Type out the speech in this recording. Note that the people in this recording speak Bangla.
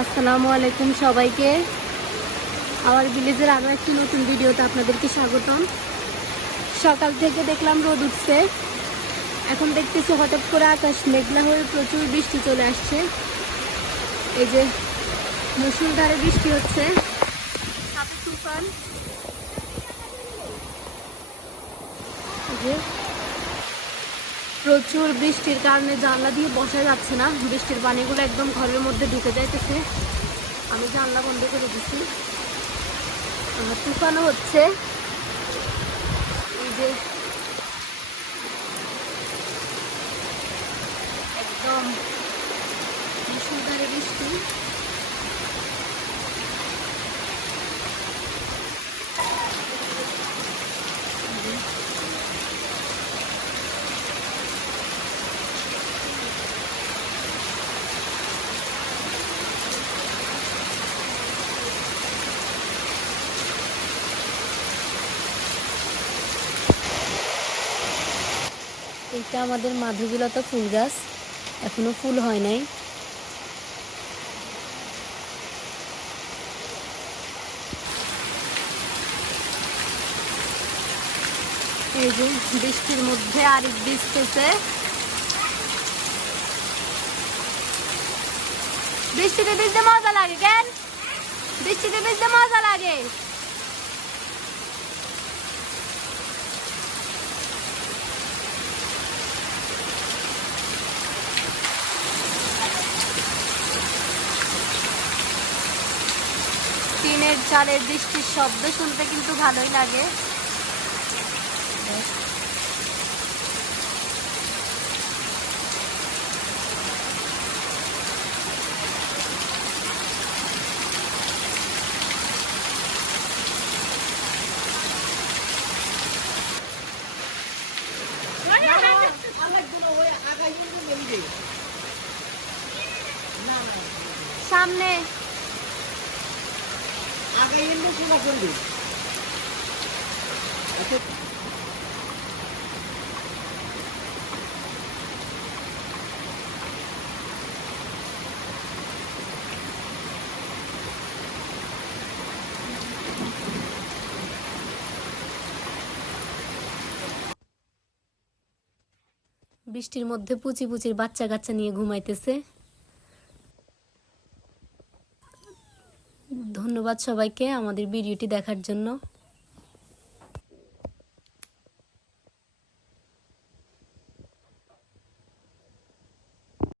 আসসালামু আলাইকুম সবাইকে। আমার ভিলেজের আরও একটি নতুন ভিডিওতে আপনাদেরকে স্বাগতম। সকাল থেকে দেখলাম রোদ উঠছে, এখন দেখতেছি হঠাৎ করে আকাশ মেঘলা হয়ে প্রচুর বৃষ্টি চলে আসছে। এই যে মুষলধারে বৃষ্টি হচ্ছে, সাথে তুফান। এই যে প্রচুর বৃষ্টির কারণে জানলা দিয়ে বসা যাচ্ছে না, বৃষ্টির পানিগুলো একদম ঘরের মধ্যে ঢুকে যাইতেছে। আমি জানলা বন্ধ করে দিচ্ছি। তুফানও হচ্ছে, এই যে একদম মুষলধারে বৃষ্টি। এটা আমাদের মাধবীলতা ফুল গাছ, এখনো ফুল হয় নাই। এই যে বৃষ্টির মধ্যে আরেক ভিজতেছে। বৃষ্টিতে ভিজতে মজা লাগে কেন? বৃষ্টিতে ভিজতে মজা লাগে। টিনের চালের বৃষ্টির শব্দ শুনতে কিন্তু ভালোই লাগে। সামনে বৃষ্টির মধ্যে পুচি পুচির বাচ্চা কাচ্চা নিয়ে ঘুমাইতেছে। ধন্যবাদ সবাইকে আমাদের ভিডিওটি দেখার জন্য।